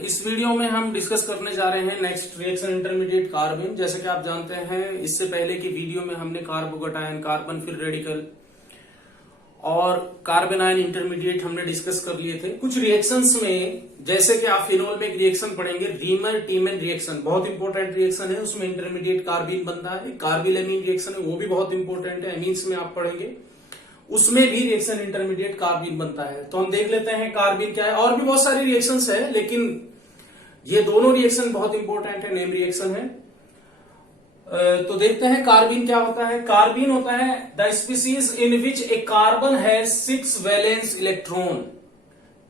इस वीडियो में हम डिस्कस करने जा रहे हैं नेक्स्ट रिएक्शन इंटरमीडिएट कार्बन। जैसे कि आप जानते हैं इससे पहले की वीडियो में हमने कार्बोकटायन, कार्बन फिर रेडिकल और कार्बन आयन इंटरमीडिएट हमने डिस्कस कर लिए थे। कुछ रिएक्शंस में जैसे कि आप फिनोल में एक रिएक्शन पढ़ेंगे, रीमर टीमन रिएक्शन, बहुत इंपॉर्टेंट रिएक्शन है। उसमें इंटरमीडिएट कार्बिन बनता है। कार्बिल-एमीन रिएक्शन है, वो भी बहुत इंपॉर्टेंट है। एमीन्स में आप पढ़ेंगे, उसमें भी रिएक्शन इंटरमीडिएट कार्बिन बनता है। तो हम देख लेते हैं कार्बिन क्या है। और भी बहुत सारी रिएक्शंस है, लेकिन ये दोनों रिएक्शन बहुत इंपॉर्टेंट है, नेम रिएक्शन है। तो देखते हैं कार्बिन क्या होता है। कार्बिन होता है the species in which A carbon has 6 valence electron,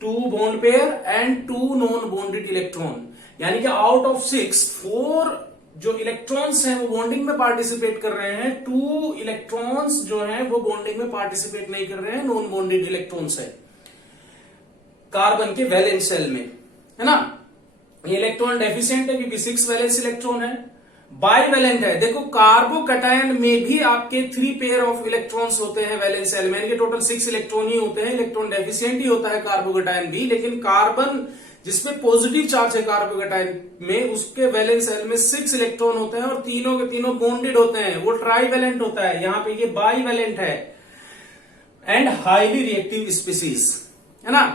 2 bond pair and 2 non bonded electron. यानी कि आउट ऑफ 6, 4 जो इलेक्ट्रॉन्स हैं वो बॉन्डिंग में पार्टिसिपेट कर रहे हैं, 2 इलेक्ट्रॉन्स जो हैं वो बॉन्डिंग में पार्टिसिपेट नहीं कर रहे हैं, नॉन बॉन्डेड इलेक्ट्रॉन्स है कार्बन के वैलेंस शेल में, है ना। ये इलेक्ट्रॉन डेफिशिएंट है क्योंकि 6 वैलेंस इलेक्ट्रॉन है। बाइवैलेंट है, देखो कार्बोकटायन में भी आपके 3 पेयर ऑफ इलेक्ट्रॉन्स होते हैं वैलेंस शेल में, यानी कि टोटल 6 इलेक्ट्रॉन ही होते हैं। इलेक्ट्रॉन डेफिशिएंट ही होता है कार्बोकटायन भी, लेकिन कार्बन जिसपे पॉजिटिव चार्ज है कार्बोकटायन में, उसके वैलेंस शेल में 6 इलेक्ट्रॉन होते हैं और तीनों के तीनों बॉन्डेड होते हैं। वो ट्राइवैलेंट होता है, यहां पे ये बाइवैलेंट है एंड हाईली रिएक्टिव स्पीसीज, है ना।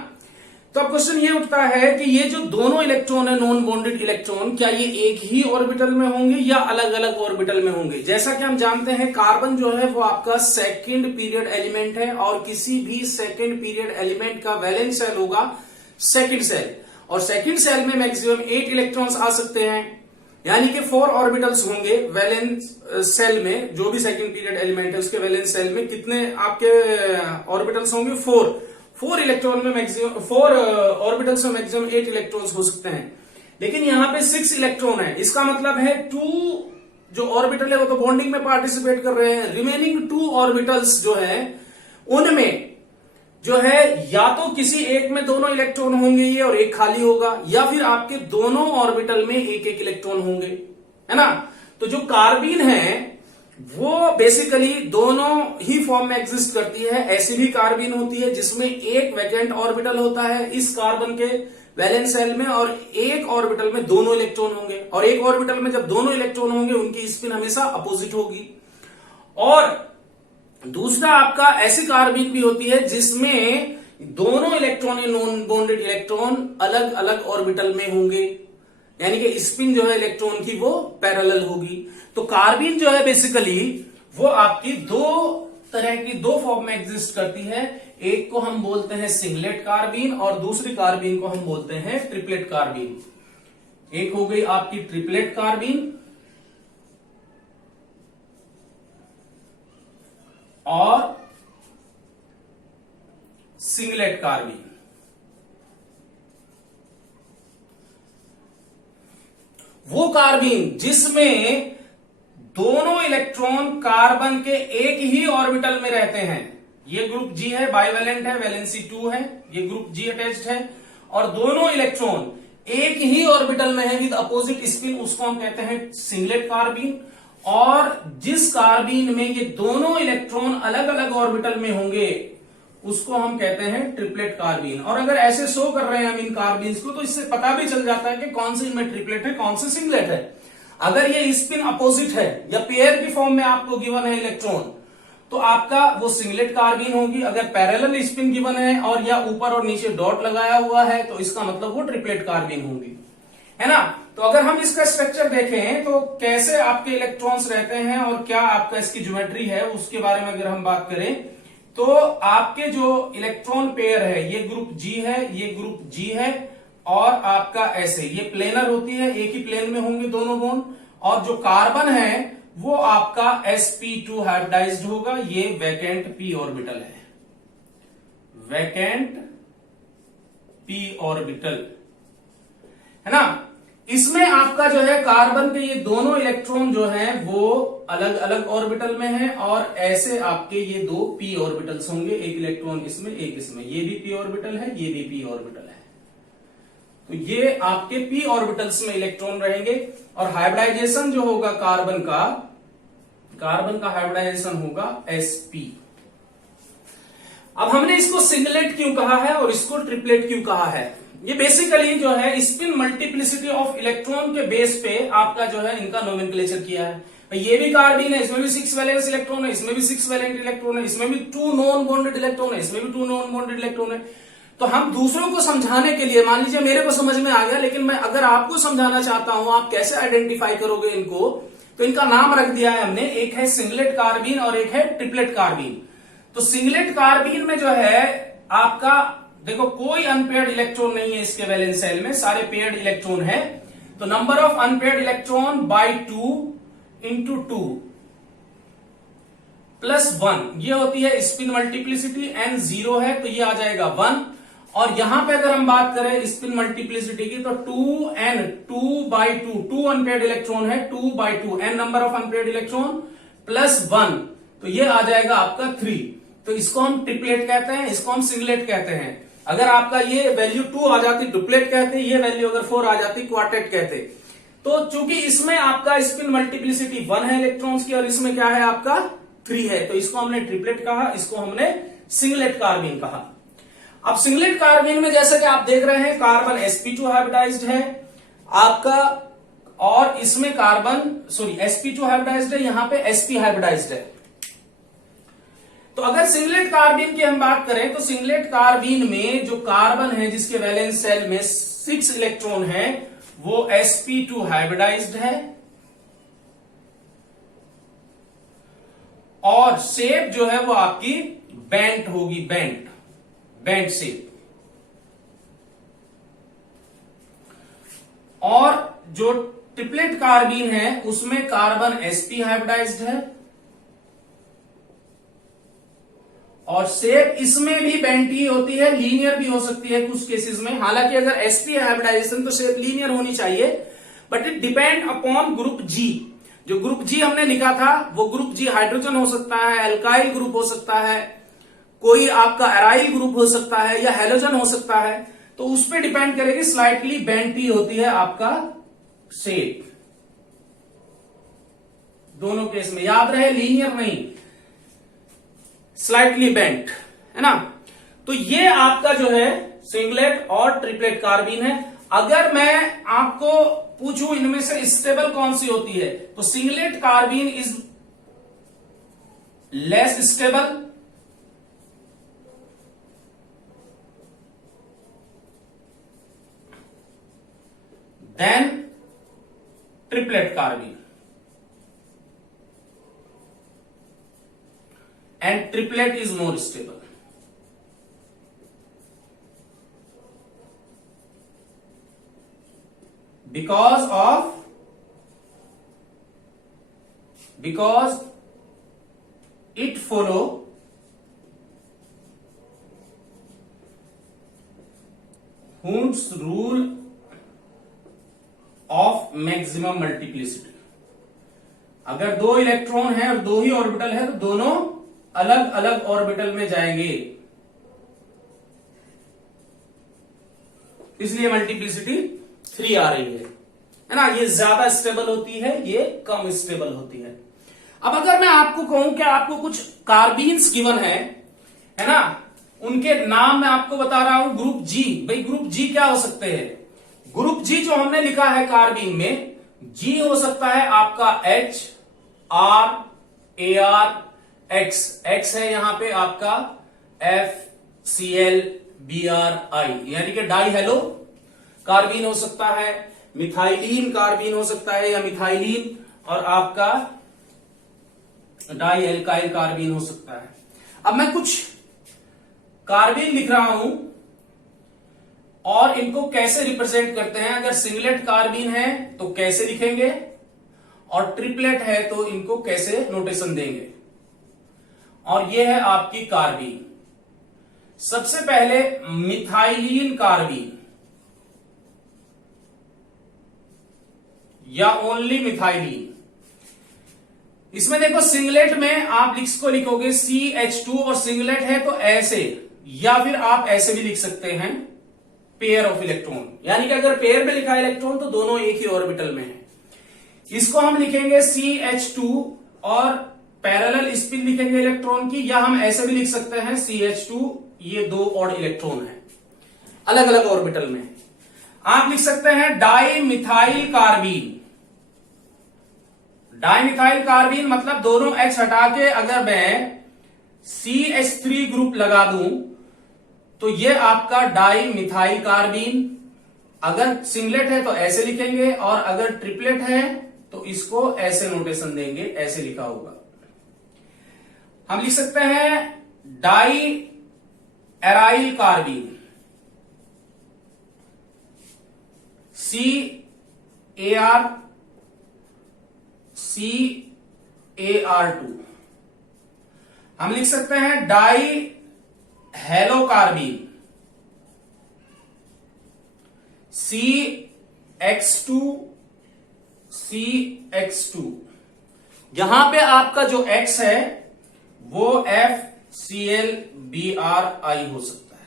तो अब क्वेश्चन ये उठता है कि ये जो दोनों इलेक्ट्रॉन है, नॉन बॉन्डेड इलेक्ट्रॉन, क्या ये एक ही ऑर्बिटल में होंगे या अलग अलग ऑर्बिटल में होंगे। जैसा कि हम जानते हैं कार्बन जो है वो आपका सेकंड पीरियड एलिमेंट है और किसी भी सेकंड पीरियड एलिमेंट का वैलेंस शेल होगा सेकंड शेल, और सेकंड शेल में मैक्सिमम 8 इलेक्ट्रॉन्स आ सकते हैं, यानी कि 4 ऑर्बिटल्स होंगे वैलेंस शेल में। जो भी सेकंड पीरियड एलिमेंट है उसके वैलेंस शेल में कितने आपके ऑर्बिटल्स होंगे? 4 इलेक्ट्रॉन में मैक्सिमम 4 ऑर्बिटल्स में मैक्सिमम 8 इलेक्ट्रॉन्स हो सकते हैं। लेकिन यहां पे 6 इलेक्ट्रॉन है, इसका मतलब है 2 जो ऑर्बिटल है वो तो बॉन्डिंग में पार्टिसिपेट कर रहे हैं। रिमेनिंग 2 ऑर्बिटल्स जो है उनमें जो है या तो किसी एक में दोनों इलेक्ट्रॉन होंगे ये और एक खाली होगा, या फिर आपके दोनों ऑर्बिटल में एक एक इलेक्ट्रॉन होंगे, है ना। तो जो कार्बिन है वो बेसिकली दोनों ही फॉर्म में एग्जिस्ट करती है। ऐसी भी कार्बिन होती है जिसमें एक वैकेंट ऑर्बिटल होता है इस कार्बन के वैलेंस शेल में, और एक ऑर्बिटल में दोनों इलेक्ट्रॉन होंगे, और एक ऑर्बिटल में जब दोनों इलेक्ट्रॉन होंगे उनकी स्पिन हमेशा अपोजिट होगी। और दूसरा आपका ऐसी कार्बिन भी होती है जिसमें दोनों इलेक्ट्रॉन या नॉन बॉन्डेड इलेक्ट्रॉन अलग अलग ऑर्बिटल में होंगे, यानी कि स्पिन जो है इलेक्ट्रॉन की वो पैरेलल होगी। तो कार्बिन जो है बेसिकली वो आपकी 2 तरह की 2 फॉर्म में एग्जिस्ट करती है। एक को हम बोलते हैं सिंगलेट कार्बिन और दूसरी कार्बिन को हम बोलते हैं ट्रिपलेट कार्बिन। एक हो गई आपकी ट्रिपलेट कार्बिन और सिंगलेट कार्बिन। वो कार्बिन जिसमें दोनों इलेक्ट्रॉन कार्बन के एक ही ऑर्बिटल में रहते हैं। ये ग्रुप जी है, बाइवैलेंट है, वैलेंसी 2 है, ये ग्रुप जी अटैच्ड है, और दोनों इलेक्ट्रॉन एक ही ऑर्बिटल में है विद अपोजिट स्पिन, उसको हम कहते हैं सिंगलेट कार्बिन। और जिस कार्बिन में ये दोनों इलेक्ट्रॉन अलग अलग ऑर्बिटल में होंगे उसको हम कहते हैं ट्रिपलेट कार्बिन। और अगर ऐसे शो कर रहे हैं हम इन कार्बिन्स को, तो इससे पता भी चल जाता है कि कौन से इनमें ट्रिपलेट है, कौन से सिंगलेट है। अगर ये स्पिन अपोजिट है या पेयर की फॉर्म में आपको गिवन है इलेक्ट्रॉन, तो आपका वो सिंगलेट कार्बिन होगी। अगर पैरेलल स्पिन गिवन है और या ऊपर और नीचे डॉट लगाया हुआ है तो इसका मतलब वो ट्रिपलेट कार्बिन होगी, है ना। तो अगर हम इसका स्ट्रक्चर देखें तो कैसे आपके इलेक्ट्रॉन्स रहते हैं और क्या आपका इसकी ज्योमेट्री है उसके बारे में अगर हम बात करें, तो आपके जो इलेक्ट्रॉन पेयर है, ये ग्रुप जी है, ये ग्रुप जी है, और आपका ऐसे ये प्लेनर होती है, एक ही प्लेन में होंगे दोनों बॉन्ड। और जो कार्बन है वो आपका sp2 हाइब्रिडाइज्ड होगा, ये वैकेंट p ऑर्बिटल है, वैकेंट p ऑर्बिटल, है ना। इसमें आपका जो है कार्बन के ये दोनों इलेक्ट्रॉन जो हैं वो अलग अलग ऑर्बिटल में हैं, और ऐसे आपके ये 2 p ऑर्बिटल्स होंगे, एक इलेक्ट्रॉन इसमें एक इसमें, ये भी p ऑर्बिटल है, ये भी p ऑर्बिटल है। तो ये आपके p ऑर्बिटल्स में इलेक्ट्रॉन रहेंगे। और हाइब्रिडाइजेशन जो होगा कार्बन का हाइब्रिडाइजेशन होगा sp। अब हमने इसको सिंगलेट क्यों कहा है और इसको ट्रिपलेट क्यों कहा है, ये बेसिकली जो है स्पिन मल्टीप्लिसिटी ऑफ इलेक्ट्रॉन के बेस पे आपका जो है इनका नोमेनक्लेचर किया है। ये भी कार्बन है, इसमें भी 6 वैलेंस इलेक्ट्रॉन है, इसमें भी 6 वैलेंट इलेक्ट्रॉन है, इसमें भी 2 नॉन बॉन्डेड इलेक्ट्रॉन है, इसमें भी 2 नॉन बॉन्डेड इलेक्ट्रॉन है। तो हम दूसरों को समझाने के लिए, मान लीजिए मेरे को समझ में आ गया, लेकिन मैं अगर आपको समझाना चाहता हूं आप कैसे आइडेंटिफाई करोगे इनको, तो इनका नाम रख दिया है हमने, एक है सिंगलेट कार्बीन और एक है ट्रिपलेट कार्बीन। तो सिंगलेट कार्बीन में जो है आपका देखो कोई अनपेयर्ड इलेक्ट्रॉन नहीं है इसके वैलेंस सेल में, सारे पेयर्ड इलेक्ट्रॉन है। तो number of unpaired electron by 2 into 2 plus 1, ये होती है स्पिन मल्टीप्लिसिटी। एन 0 है तो ये आ जाएगा 1। और यहां पे अगर हम बात करें स्पिन मल्टीप्लिसिटी की, तो 2n 2/2, 2 अनपेयर्ड इलेक्ट्रॉन है, 2/2 n number of unpaired electron plus 1, तो ये आ जाएगा आपका 3। तो इसको हम ट्रिपलेट कहते हैं, इसको हम सिंगलेट कहते हैं। अगर आपका ये वैल्यू 2 आ जाती डुप्लेट कहते, ये वैल्यू अगर 4 आ जाती क्वार्टेट कहते। तो चूंकि इसमें आपका स्पिन मल्टीप्लिसिटी 1 है इलेक्ट्रॉन्स की और इसमें क्या है आपका 3 है, तो इसको हमने ट्रिपलेट कहा, इसको हमने सिंगलेट कार्बीन कहा। अब सिंगलेट कार्बीन में जैसा कि आप देख रहे हैं कार्बन sp2 हाइब्रिडाइज्ड है आपका, और इसमें sp2 हाइब्रिडाइज्ड है, यहां पे sp हाइब्रिडाइज्ड है। तो अगर सिंगलेट कार्बीन की हम बात करें, तो सिंगलेट कार्बीन में जो कार्बन है जिसके वैलेंस सेल में 6 इलेक्ट्रॉन है वो sp2 हाइब्रिडाइज्ड है, और शेप जो है वो आपकी बेंट होगी, बेंट शेप। और जो ट्रिपलेट कार्बीन है उसमें कार्बन sp हाइब्रिडाइज्ड है, और शेप इसमें भी बेंट ही होती है, लीनियर भी हो सकती है कुछ केसेस में। हालांकि अगर sp हाइब्रिडाइजेशन तो शेप लीनियर होनी चाहिए, but it depend upon group G. जो ग्रुप जी हमने लिखा था वो ग्रुप जी हाइड्रोजन हो सकता है, एल्काइल ग्रुप हो सकता है, कोई आपका एराइल ग्रुप हो सकता है, या हेलोजन हो सकता है। तो उस पर डिपेंड करेगी, स्लाइटली बेंट ही होती है आपका शेप दोनों केस में। याद रहे लीनियर नहीं, स्लाइटली बेंट, है ना। तो ये आपका जो है सिंगलेट और ट्रिपलेट कार्बीन है। अगर मैं आपको पूछूं इनमें से स्टेबल कौन सी होती है, तो singlet carbene is less stable then triplet carbene, and triplet is more stable. Because it follow Hund's rule of maximum multiplicity। अगर 2 इलेक्ट्रॉन है और 2 ही ऑर्बिटल है तो दोनों अलग अलग ऑर्बिटल में जाएंगे, इसलिए मल्टीप्लिसिटी 3 आ रही है ना। ये ज्यादा स्टेबल होती है, ये कम स्टेबल होती है। अब अगर मैं आपको कहूं कि आपको कुछ कार्बीन्स गिवन है ना, उनके नाम मैं आपको बता रहा हूं। ग्रुप जी, भाई ग्रुप जी क्या हो सकते हैं? ग्रुप जी जो हमने लिखा है कार्बीन में, जी हो सकता है आपका H, R, AR, X है यहां पे आपका FCl, BrI, यानी कि डाई हेलो कार्बीन हो सकता है, मिथाइलीन कार्बीन हो सकता है, या मिथाइलीन और आपका डाई एल्काइल कार्बीन हो सकता है। अब मैं कुछ कार्बीन लिख रहा हूं और इनको कैसे रिप्रेजेंट करते हैं। अगर सिंगलेट कार्बीन है तो कैसे लिखेंगे, और ट्रिपलेट है तो इनको कैसे नोटेशन देंगे। और यह है आपकी कार्बीन। सबसे पहले मिथाइलीन कार्बीन या ओनली मिथाइलीन। इसमें देखो सिंगलेट में आप को लिखोगे CH2 और सिंगलेट है तो ऐसे, या फिर आप ऐसे भी लिख सकते हैं पेयर ऑफ इलेक्ट्रॉन, यानी कि अगर पेयर में लिखा है इलेक्ट्रॉन तो दोनों एक ही ऑर्बिटल में है। इसको हम लिखेंगे CH2 और पैरेलल स्पिन लिखेंगे इलेक्ट्रॉन की, या हम ऐसे भी लिख सकते हैं CH2, ये 2 और इलेक्ट्रॉन है। अलग अलग ऑर्बिटल में। आप लिख सकते हैं di methyl carbene. Di methyl carbene मतलब दोनों H हटा के अगर मैं CH3 ग्रुप लगा दूं तो ये आपका डाई मिथाइल कार्बीन। अगर सिंगलेट है तो ऐसे लिखेंगे और अगर ट्रिपलेट है तो इसको ऐसे नोटेशन देंगे, ऐसे लिखा होगा। हम लिख सकते हैं डाई एराइल कार्बीन, CAR2। हम लिख सकते हैं डाई हेलो कार्बीन, CX2। यहां पे आपका जो X है वो FClBrI हो सकता है।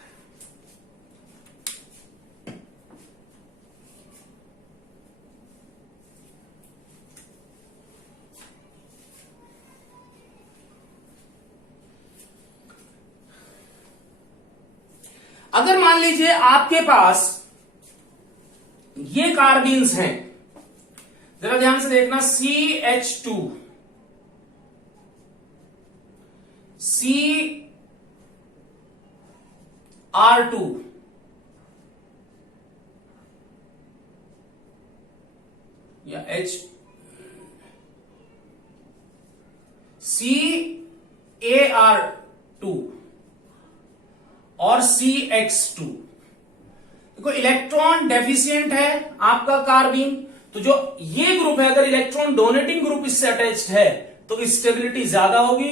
अगर मान लीजिए आपके पास ये कार्बीन्स हैं, जरा ध्यान से देखना, CH2, CR2, या CAR2 और CX2। देखो इलेक्ट्रॉन डेफिशिएंट है आपका कार्बीन, तो जो ये ग्रुप है अगर इलेक्ट्रॉन डोनेटिंग ग्रुप इससे अटैच्ड है तो स्टेबिलिटी ज्यादा होगी,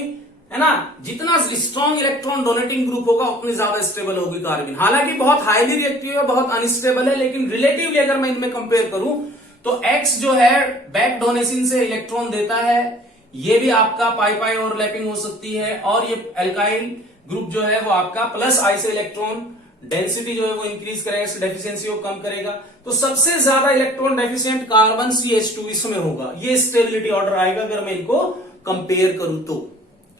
है ना। जितना स्ट्रॉन्ग इलेक्ट्रॉन डोनेटिंग ग्रुप होगा उतनी ज्यादा स्टेबल होगी कार्बीन। हालांकि बहुत हाईली रिएक्टिव है, बहुत अनस्टेबल है, लेकिन रिलेटिवली अगर मैं इनमें कंपेयर करूं तो X जो है बैक डोनेशन से इलेक्ट्रॉन देता है, ये भी आपका पाई ओवरलैपिंग हो सकती है, और ये एल्काइल ग्रुप जो है वो आपका प्लस आई से इलेक्ट्रॉन डेंसिटी जो है वो इंक्रीज करेगा, डेफिशिएंसी को कम करेगा। तो सबसे ज्यादा इलेक्ट्रॉन डेफिशिएंट कार्बन CH2 इसमें होगा, ये स्टेबिलिटी ऑर्डर आएगा अगर मैं इनको कंपेयर करूं तो,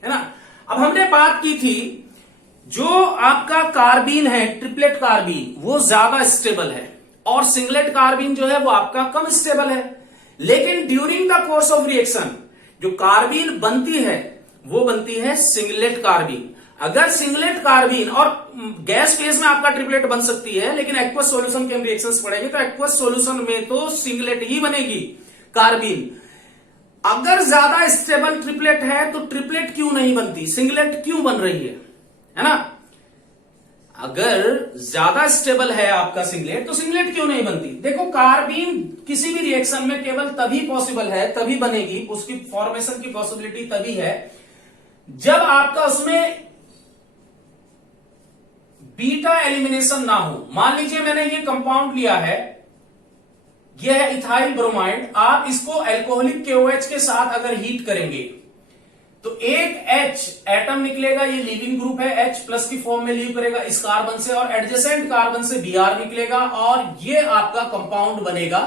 है ना। अब हमने बात की थी जो आपका कार्बीन है ट्रिपलेट कार्बीन वो ज्यादा स्टेबल है और सिंगलेट कार्बीन जो है वो आपका कम स्टेबल है। लेकिन during the course of reaction जो कार्बीन बनती है वो बनती है सिंगलेट कार्बीन। अगर सिंगलेट कार्बीन और गैस फेज में आपका ट्रिपलेट बन सकती है, लेकिन एक्वस सॉल्यूशन के हम रिएक्शंस पढ़ेंगे तो एक्वस सॉल्यूशन में तो सिंगलेट ही बनेगी कार्बीन। अगर ज्यादा स्टेबल ट्रिपलेट है तो ट्रिपलेट क्यों नहीं बनती, सिंगलेट क्यों बन रही है ना। अगर ज्यादा स्टेबल है आपका सिंगलेट तो सिंगलेट क्यों नहीं बनती। देखो कार्बीन किसी भी रिएक्शन में केवल तभी पॉसिबल है, तभी बनेगी, उसकी फॉर्मेशन की पॉसिबिलिटी तभी है जब आपका उसमें बीटा एलिमिनेशन ना हो। मान लीजिए मैंने ये कंपाउंड लिया है, यह है इथाइल ब्रोमाइड, आप इसको अल्कोहलिक KOH के साथ अगर हीट करेंगे तो एक H एटम निकलेगा, ये लीविंग ग्रुप है, H प्लस की फॉर्म में लीव करेगा इस कार्बन से, और एडजेसेंट कार्बन से Br निकलेगा और ये आपका कंपाउंड बनेगा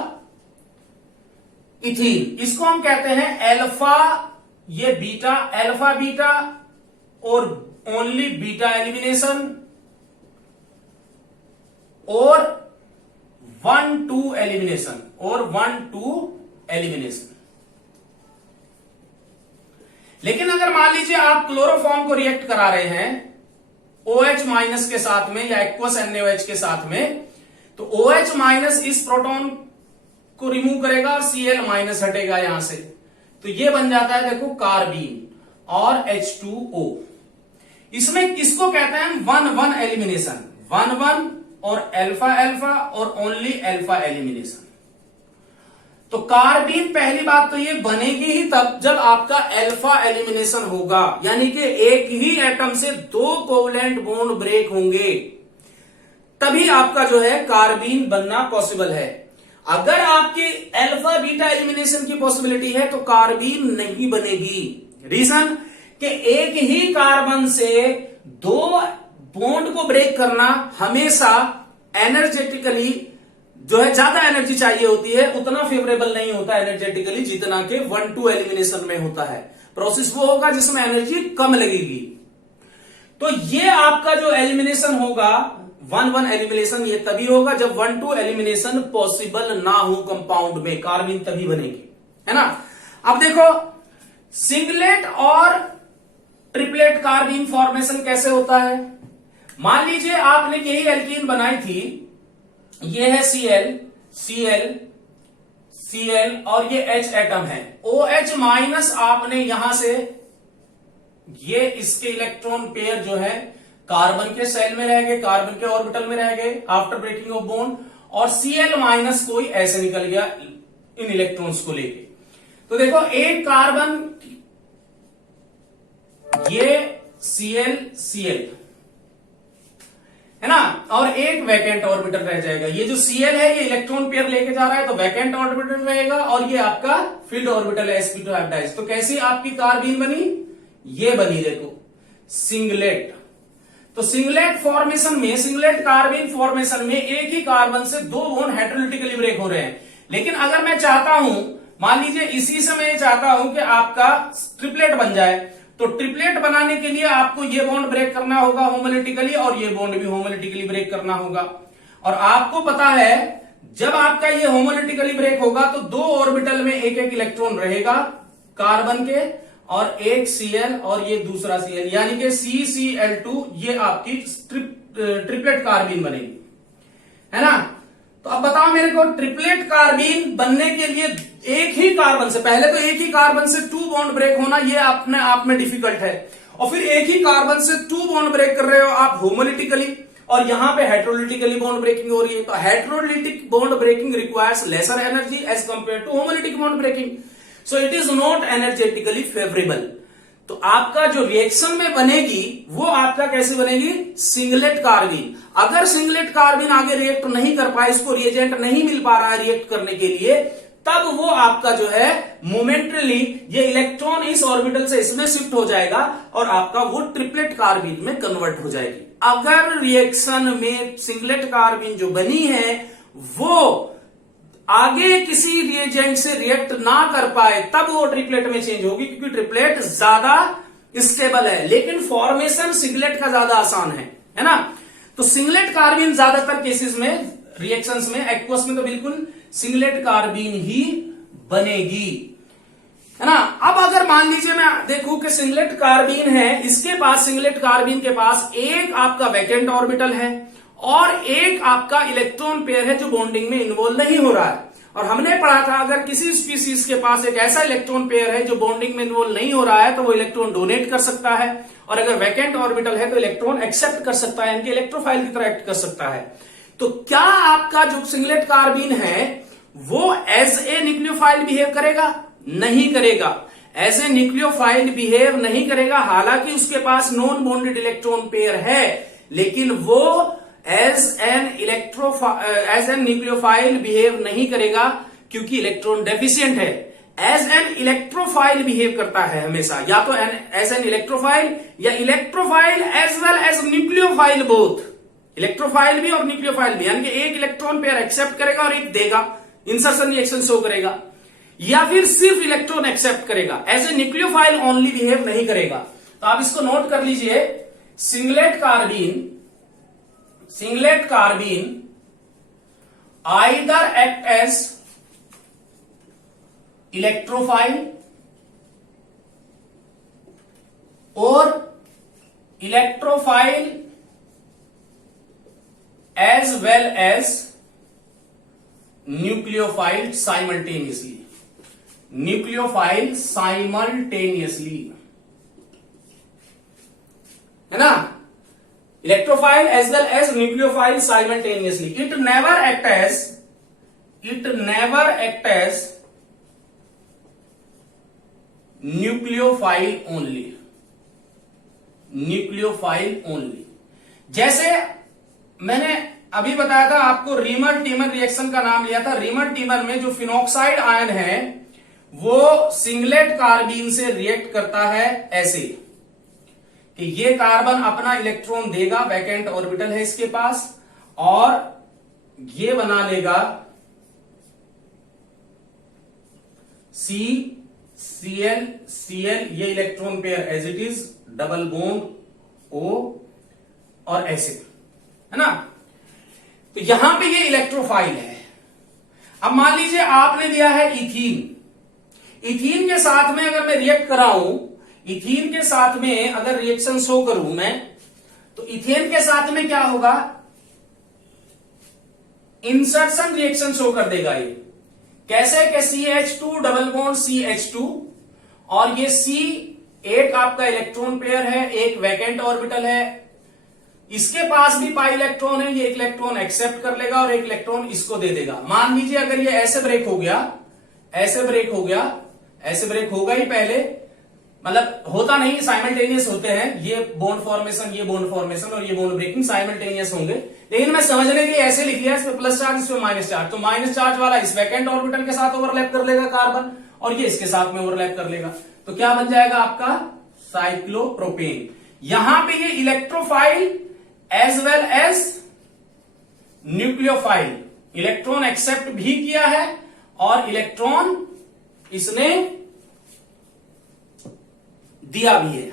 इथीन। इसको हम कहते हैं अल्फा, ये बीटा, अल्फा बीटा और ओनली बीटा एलिमिनेशन और 1,2 एलिमिनेशन और 1,2 एलिमिनेशन। लेकिन अगर मान लीजिए आप क्लोरोफॉर्म को रिएक्ट करा रहे हैं OH माइनस के साथ में या एक्वस NaOH के साथ में, तो OH माइनस इस प्रोटॉन को रिमूव करेगा और Cl माइनस हटेगा यहां से, तो ये बन जाता है देखो कार्बीन और H2O। इसमें किसको कहते हैं 1,1 एलिमिनेशन, 1,1 और अल्फा अल्फा और ओनली अल्फा एलिमिनेशन। तो कार्बीन पहली बात तो ये बनेगी ही तब जब आपका अल्फा एलिमिनेशन होगा, यानी कि एक ही एटम से 2 कोवलेंट बॉन्ड ब्रेक होंगे, तभी आपका जो है कार्बीन बनना पॉसिबल है। अगर आपकी अल्फा बीटा एलिमिनेशन की पॉसिबिलिटी है तो कार्बीन नहीं बनेगी। रीजन कि एक ही कार्बन से 2 बॉन्ड को ब्रेक करना हमेशा एनर्जेटिकली जो है ज्यादा एनर्जी चाहिए होती है, उतना फेवरेबल नहीं होता एनर्जेटिकली जितना कि 1,2 एलिमिनेशन में होता है। प्रोसेस वो होगा जिसमें एनर्जी कम लगेगी। तो ये आपका जो एलिमिनेशन होगा 1-1 एलिमिनेशन ये तभी होगा जब 1-2 एलिमिनेशन पॉसिबल ना हो कंपाउंड में, कार्बिन तभी बनेगी, है ना। अब देखो सिंगलेट और ट्रिपलेट कार्बिन फॉर्मेशन कैसे होता है। मान लीजिए आपने यही एल्कीन बनाई थी, ये है Cl और ये H एटम है, OH माइनस आपने यहां से ये इसके इलेक्ट्रॉन पेयर जो है कार्बन के सेल में रह गए, कार्बन के ऑर्बिटल में रह गए आफ्टर ब्रेकिंग ऑफ बॉन्ड, और Cl माइनस कोई ऐसे निकल गया इन इलेक्ट्रॉन्स को लेके। तो देखो एक कार्बन, ये Cl है ना, और एक वैकेंट ऑर्बिटल रह जाएगा। ये जो Cl है ये इलेक्ट्रॉन पेयर लेके जा रहा है तो वैकेंट ऑर्बिटल रहेगा, और ये आपका फील्ड ऑर्बिटल है sp2 हाइब्रिडाइज। तो कैसी आपकी कार्बीन बनी, ये बनी देखो सिंगलेट। तो सिंगलेट फॉर्मेशन में, सिंगलेट कार्बीन फॉर्मेशन में एक ही कार्बन से दो बॉन्ड हेटेरोलिटिकली ब्रेक हो रहे हैं। लेकिन अगर मैं चाहता हूं, मान लीजिए इसी से मैं चाहता हूं कि आपका ट्रिपलेट बन जाए, तो ट्रिपलेट बनाने के लिए आपको ये बॉन्ड ब्रेक करना होगा होमोलिटिकली, और ये बॉन्ड भी होमोलिटिकली ब्रेक करना होगा। और आपको पता है जब आपका ये होमोलिटिकली ब्रेक होगा तो दो ऑर्बिटल में एक एक इलेक्ट्रॉन रहेगा कार्बन के, और एक Cl और ये दूसरा Cl, यानी कि CCl2, ये आपकी ट्रिपलेट कार्बीन बनेगी, है ना। तो अब बताओ मेरे को, ट्रिपलेट कार्बीन बनने के लिए एक ही कार्बन से, पहले तो एक ही कार्बन से 2 बॉन्ड ब्रेक होना ये अपने आप में डिफिकल्ट है, और फिर एक ही कार्बन से 2 बॉन्ड ब्रेक कर रहे हो आप होमोलिटिकली, और यहां पे हेटेरोलिटिकली बॉन्ड ब्रेकिंग हो रही है। तो heterolytic bond breaking requires lesser energy as compare to homolytic bond breaking, so it is not energetically favourable. तो आपका जो रिएक्शन में बनेगी वो आपका कैसे बनेगी, सिंगलेट कार्बीन। अगर सिंगलेट कार्बीन आगे रिएक्ट नहीं कर पाए, इसको रिएजेंट नहीं मिल पा रहा है रिएक्ट करने के लिए, तब वो आपका जो है मोमेंटली ये इलेक्ट्रॉन इस ऑर्बिटल से इसमें शिफ्ट हो जाएगा और आपका वो ट्रिपलेट कार्बीन में कन्वर्ट हो जाएगी। अगर रिएक्शन में सिंगलेट कार्बीन जो बनी है वो आगे किसी रिएजेंट से रिएक्ट ना कर पाए, तब वो ट्रिपलेट में चेंज होगी, क्योंकि ट्रिपलेट ज्यादा स्टेबल है, लेकिन फॉर्मेशन सिंगलेट का ज्यादा आसान है ना। तो सिंगलेट कार्बीन ज्यादातर केसेस में, रिएक्शंस में, एक्वस में तो बिल्कुल सिंगलेट कार्बीन ही बनेगी, है ना। अब अगर मान लीजिए मैं देखूं कि सिंगलेट कार्बीन है, इसके पास, सिंगलेट कार्बीन के पास एक आपका वैकेंट ऑर्बिटल है और एक आपका इलेक्ट्रॉन पेयर है जो बॉन्डिंग में इन्वॉल्व नहीं हो रहा है। और हमने पढ़ा था अगर किसी स्पीसीज के पास एक ऐसा इलेक्ट्रॉन पेयर है जो बॉन्डिंग में इन्वॉल्व नहीं हो रहा है तो वो इलेक्ट्रॉन डोनेट कर सकता है, और अगर वैकेंट ऑर्बिटल है तो इलेक्ट्रॉन एक्सेप्ट कर सकता है, यानी इलेक्ट्रोफाइल की तरह एक्ट कर सकता है। तो क्या आपका जो सिंगलेट कार्बीन है वो एज ए न्यूक्लियोफाइल बिहेव करेगा? नहीं करेगा, एज ए न्यूक्लियोफाइल बिहेव नहीं करेगा। हालांकि उसके पास नॉन बॉन्डेड इलेक्ट्रॉन पेयर है, लेकिन वो एज एन न्यूक्लियोफाइल बिहेव नहीं करेगा, क्योंकि इलेक्ट्रॉन डेफिशिएंट है। एज एन इलेक्ट्रोफाइल बिहेव करता है हमेशा, या तो एज एन इलेक्ट्रोफाइल या electrophile as well as nucleophile, both, electrophile भी और न्यूक्लियोफाइल भी, यानी कि एक इलेक्ट्रॉन पेयर एक्सेप्ट करेगा और एक देगा, इंसर्शन रिएक्शन शो करेगा, या फिर सिर्फ इलेक्ट्रॉन एक्सेप्ट करेगा, as a nucleophile only behave नहीं करेगा। तो आप इसको नोट कर लीजिए, singlet carbene either act as electrophile और electrophile as well as nucleophile simultaneously, है ना। Electrophile as well as nucleophile simultaneously. It never act as nucleophile only. जैसे मैंने अभी बताया था आपको, रीमर टीमर रिएक्शन का नाम लिया था। रीमर टीमर में जो फिनॉक्साइड आयन है वो सिंगलेट कार्बीन से रिएक्ट करता है ऐसे कि ये कार्बन अपना इलेक्ट्रॉन देगा, वैकेंट ऑर्बिटल है इसके पास, और ये बना लेगा Cl, ये electron pair as it is, double bond O, और ऐसे, है ना। तो यहां पे ये इलेक्ट्रोफाइल है। अब मान लीजिए आपने दिया है इथीन, इथीन के साथ में अगर मैं रिएक्ट कराऊं, इथीन के साथ में अगर रिएक्शन शो करूं मैं, तो इथेन के साथ में क्या होगा, इंसर्शन रिएक्शन शो कर देगा। ये कैसे कि CH2 डबल बॉन्ड CH2 और ये C एक आपका इलेक्ट्रॉन पेयर है, एक वैकेंट ऑर्बिटल है, इसके पास भी पाई इलेक्ट्रॉन है, ये एक इलेक्ट्रॉन एक्सेप्ट कर लेगा और एक इलेक्ट्रॉन इसको दे देगा। मान लीजिए अगर ये ऐसे ब्रेक हो गया, ऐसे ब्रेक हो गया, ऐसे ब्रेक होगा ही पहले, मतलब होता नहीं, साइमल्टेनियस होते हैं, ये बॉन्ड फॉर्मेशन, ये बॉन्ड फॉर्मेशन और ये बॉन्ड ब्रेकिंग साइमल्टेनियस होंगे। लेकिन मैं समझने के लिए ऐसे लिख लिया, इस पे प्लस चार्ज, इस पे माइनस चार्ज, तो माइनस चार्ज वाला इस वैकेंट ऑर्बिटल के साथ ओवरलैप कर लेगा कार्बन, और ये इसके साथ में ओवरलैप कर लेगा। तो क्या बन जाएगा आपका साइक्लोप्रोपेन। यहां पे ये electrophile as well as nucleophile, electron accept भी किया है और इलेक्ट्रॉन इसने दिया भी है।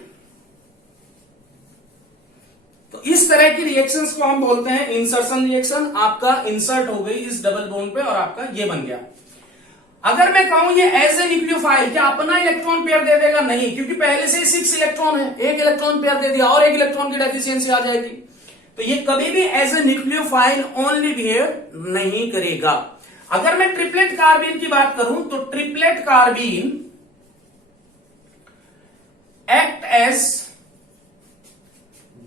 तो इस तरह की रिएक्शंस को हम बोलते हैं इंसर्शन रिएक्शन। आपका इंसर्ट हो गई इस डबल बॉन्ड पे और आपका ये बन गया। अगर मैं कहूं ये एज ए न्यूक्लियोफाइल, क्या अपना इलेक्ट्रॉन पेयर दे देगा? नहीं, क्योंकि पहले से 6 इलेक्ट्रॉन है, एक इलेक्ट्रॉन पेयर दे दिया और एक इलेक्ट्रॉन की डेफिशिएंसी आ जाएगी। तो ये कभी भी as a nucleophile only behave नहीं करेगा। अगर मैं ट्रिपलेट कार्बीन की बात करूं तो triplet carbene act as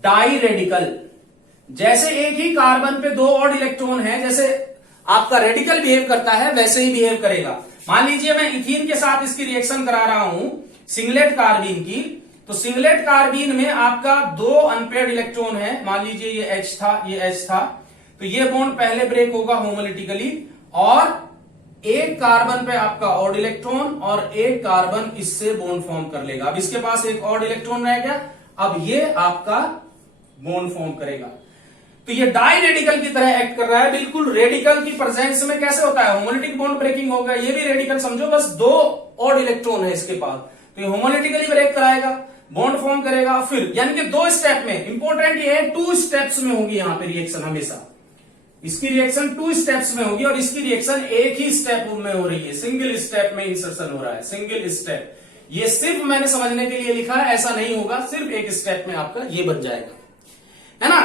diradical. जैसे एक ही कार्बन पे 2 और इलेक्ट्रॉन है, जैसे आपका रेडिकल बिहेव करता है वैसे ही बिहेव करेगा। मान लीजिए मैं इथीन के साथ इसकी रिएक्शन करा रहा हूं सिंगलेट कार्बीन की, तो सिंगलेट कार्बीन में आपका 2 अनपेयर्ड इलेक्ट्रॉन है। मान लीजिए ये H था, ये H था, तो ये बॉन्ड पहले ब्रेक होगा होमोलिटिकली और एक कार्बन पे आपका ऑड इलेक्ट्रॉन और एक कार्बन इससे बॉन्ड फॉर्म कर लेगा। अब इसके पास एक ऑड इलेक्ट्रॉन रह गया, अब ये आपका बॉन्ड फॉर्म करेगा। तो ये डाई रेडिकल की तरह एक्ट कर रहा है, बिल्कुल रेडिकल की प्रेजेंस में। कैसे होता है? होमोलिटिक बॉन्ड ब्रेकिंग होगा, ये भी रेडिकल समझो, बस 2 ऑड इलेक्ट्रॉन है इसके पास, तो ये होमोलिटिकली ब्रेक कराएगा, बॉन्ड फॉर्म करेगा। फिर यानी कि 2 स्टेप में, इंपॉर्टेंट ये है 2 स्टेप्स में होगी यहां पे रिएक्शन हमेशा। इसकी रिएक्शन 2 स्टेप्स में होगी और इसकी रिएक्शन एक ही स्टेप में हो रही है, सिंगल स्टेप में इंसर्शन हो रहा है, सिंगल स्टेप। ये सिर्फ मैंने समझने के लिए लिखा है, ऐसा नहीं होगा, सिर्फ एक स्टेप में आपका ये बन जाएगा, है ना।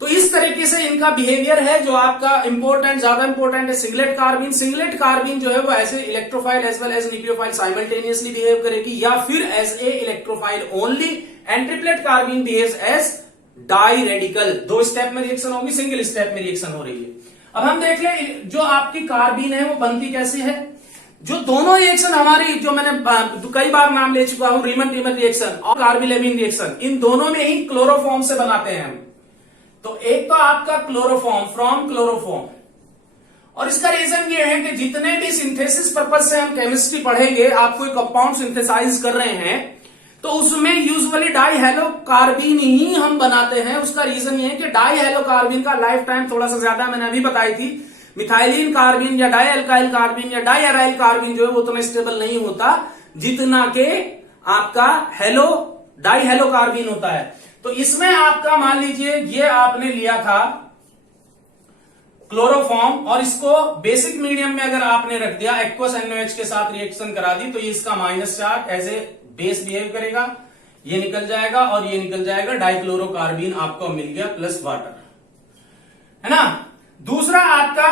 तो इस तरीके से इनका बिहेवियर है जो आपका इंपॉर्टेंट, ज्यादा इंपॉर्टेंट है। सिंगलेट कार्बीन, सिंगलेट कार्बीन जो है वो ऐसे electrophile as well as nucleophile simultaneously behave करेगी, या फिर as a electrophile only. And triplet carbene behaves as diradical. 2 step में रिएक्शन होगी, सिंगल स्टेप में रिएक्शन हो रही है। अब हम देख ले जो आपकी कार्बीन है वो बनती कैसे है। जो दोनों रिएक्शन हमारी, जो मैंने कई बार नाम ले चुका हूं, रीमन रीमन रिएक्शन और कार्बिलेमिन रिएक्शन, इन दोनों में ही क्लोरोफॉर्म से बनाते हैं हम। तो एक तो आपका क्लोरोफॉर्म, फ्रॉम क्लोरोफॉर्म, और इसका रीजन ये है कि जितने भी सिंथेसिस पर्पज से हम केमिस्ट्री पढ़ेंगे, आप कोई कंपाउंड सिंथेसाइज कर रहे हैं तो उसमें यूजुअली डाई हेलो कार्बीन ही हम बनाते हैं। उसका रीजन ये है कि डाई हेलो कार्बीन का लाइफ टाइम थोड़ा सा ज्यादा, मैंने अभी बताई थी। मिथाइलिन कार्बीन या डाई अल्काइल कार्बीन या डाई अराइल कार्बीन जो है वो उतना स्टेबल नहीं होता जितना के आपका हेलो डाई हेलो कार्बीन होता है। तो इसमें आपका मान लीजिए ये आपने लिया था क्लोरोफॉर्म और इसको बेसिक मीडियम में अगर आपने रख दिया, एक्वस NaOH के साथ रिएक्शन करा दी, तो ये इसका minus charge as a base behave करेगा, ये निकल जाएगा और ये निकल जाएगा, डाइक्लोरोकार्बीन आपको मिल गया प्लस वाटर, है ना। दूसरा आपका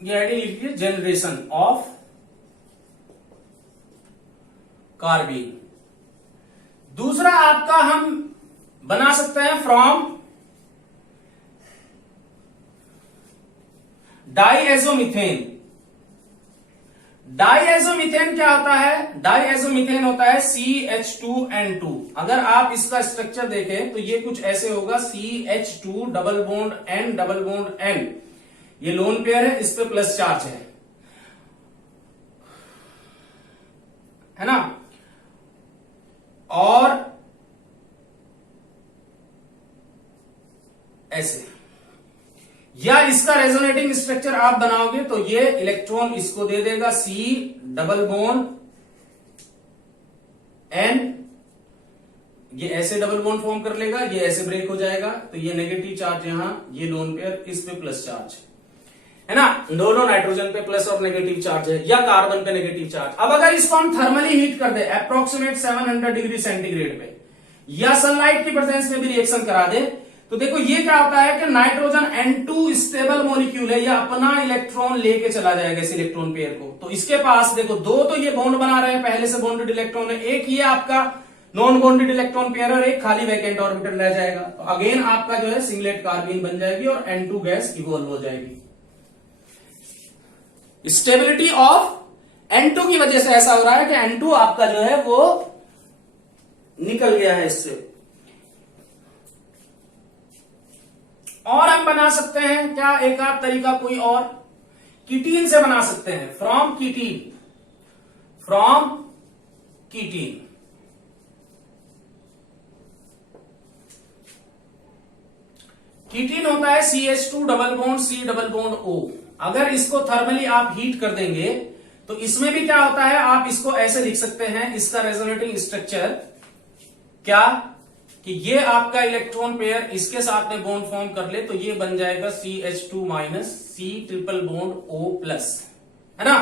ये हेडिंग लिखिए, जनरेशन ऑफ कार्बीन। दूसरा आपका हम बना सकते हैं फ्रॉम डाईएजोमीथेन। डाईएजोमीथेन क्या होता है? डाईएजोमीथेन होता है CH2N2। अगर आप इसका स्ट्रक्चर देखें तो ये कुछ ऐसे होगा, CH2 double bond N double bond N, ये लोन पेयर है, इस पे प्लस चार्ज है ना। और ऐसे, या इसका रेजोनेटिंग स्ट्रक्चर आप बनाओगे तो ये इलेक्ट्रॉन इसको दे देगा, C डबल बॉन्ड N, ये ऐसे डबल बॉन्ड फॉर्म कर लेगा, ये ऐसे ब्रेक हो जाएगा, तो ये नेगेटिव चार्ज यहां, ये लोन पेयर, इस पे प्लस चार्ज है ना, दोनों नाइट्रोजन पे प्लस और नेगेटिव चार्ज है, या कार्बन पे नेगेटिव चार्ज। अब अगर इसको हम थर्मली हीट कर दे अप्रोक्सीमेट 700 डिग्री सेंटीग्रेड पे, या सनलाइट की प्रेजेंस में भी रिएक्शन करा दे, तो देखो ये क्या होता है कि नाइट्रोजन N2 स्टेबल मॉलिक्यूल है, या अपना इलेक्ट्रॉन लेके चला जाएगा इस इलेक्ट्रॉन पेयर को। तो इसके पास देखो दो तो ये बॉन्ड बना रहे हैं, पहले से बॉन्डेड इलेक्ट्रॉन है, एक ये आपका नॉन बॉन्डेड इलेक्ट्रॉन पेयर और एक खाली वैकेंट ऑर्बिटल रह जाएगा। तो अगेन आपका जो है सिंगलेट कार्बीन बन जाएगी और N2 गैस इवॉल्व हो जाएगी। स्टेबिलिटी ऑफ N2 की वजह से ऐसा हो रहा है कि N2 आपका जो है वो निकल गया है इससे। और हम बना सकते हैं क्या, एक आध तरीका कोई और, कीटीन से बना सकते हैं, फ्रॉम कीटीन कीटीन होता है CH2 double bond C double bond O। अगर इसको थर्मली आप हीट कर देंगे तो इसमें भी क्या होता है, आप इसको ऐसे लिख सकते हैं, इसका रेजोनेटिंग स्ट्रक्चर क्या, कि ये आपका इलेक्ट्रॉन पेयर इसके साथ में बॉन्ड फॉर्म कर ले तो ये बन जाएगा CH2 minus C triple bond O plus, है ना।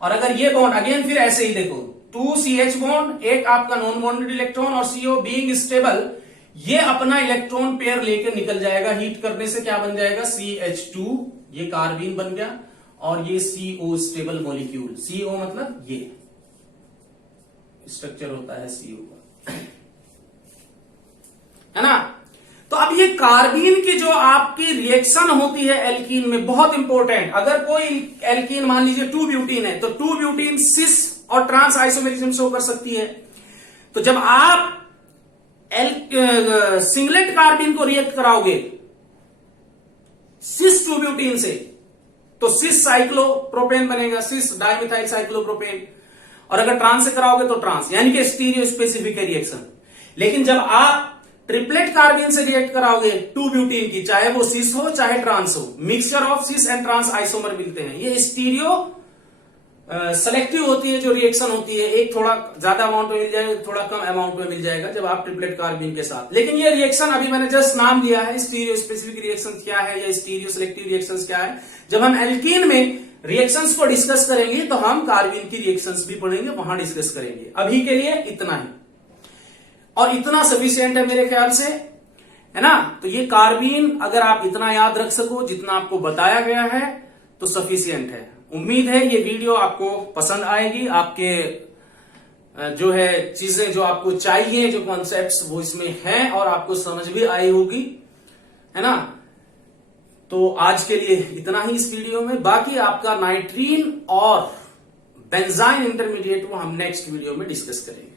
और अगर ये बॉन्ड अगेन फिर ऐसे ही देखो 2CH बॉन्ड, एक आपका नॉन बॉन्डेड इलेक्ट्रॉन, और CO बीइंग स्टेबल ये अपना इलेक्ट्रॉन पेयर लेके निकल जाएगा, हीट करने से क्या बन जाएगा CH2, ये कार्बीन बन गया, और ये CO स्टेबल मॉलिक्यूल, CO मतलब ये स्ट्रक्चर होता है CO का, है ना। तो अब ये कार्बीन की जो आपकी रिएक्शन होती है एल्कीन में, बहुत इंपॉर्टेंट, अगर कोई एल्कीन मान लीजिए 2 ब्यूटीन है तो 2 ब्यूटीन सिस और ट्रांस आइसोमेरिज्म शो कर सकती है। तो जब आप सिंगलेट कार्बीन को रिएक्ट कराओगे सिस 2 ब्यूटीन से तो सिस साइक्लोप्रोपेन बनेगा, सिस डाइमिथाइल साइक्लोप्रोपेन, और अगर ट्रांस से कराओगे तो ट्रांस, यानी कि स्टीरियो स्पेसिफिक रिएक्शन। लेकिन जब आप ट्रिपलेट कार्बीन से रिएक्ट कराओगे 2 ब्यूटीन की, चाहे वो सिस हो चाहे ट्रांस हो, mixture of cis and trans isomer मिलते हैं, ये स्टीरियो सेलेक्टिव होती है जो रिएक्शन होती है, एक थोड़ा ज्यादा अमाउंट में मिल जाएगा, थोड़ा कम अमाउंट में मिल जाएगा जब आप ट्रिपलेट कार्बीन के साथ। लेकिन ये रिएक्शन अभी मैंने जस्ट नाम दिया है, स्टीरियो स्पेसिफिक रिएक्शन क्या है या स्टीरियो सेलेक्टिव रिएक्शंस क्या है। जब हम एल्कीन में रिएक्शंस को डिस्कस करेंगे तो हम कार्बीन की रिएक्शंस भी पढ़ेंगे, वहां डिस्कस करेंगे। अभी के लिए इतना ही, और इतना सफिशियंट है मेरे ख्याल से, है ना। तो ये कार्बीन अगर आप इतना याद रख सको जितना आपको बताया गया है तो सफिशियंट है। उम्मीद है ये वीडियो आपको पसंद आएगी, आपके जो है चीजें जो आपको चाहिए, जो कॉन्सेप्ट्स वो इसमें हैं, और आपको समझ भी आई होगी, है ना। तो आज के लिए इतना ही इस वीडियो में, बाकी आपका नाइट्रीन और बेंजाइन इंटरमीडिएट वो हम नेक्स्ट वीडियो में डिस्कस करेंगे।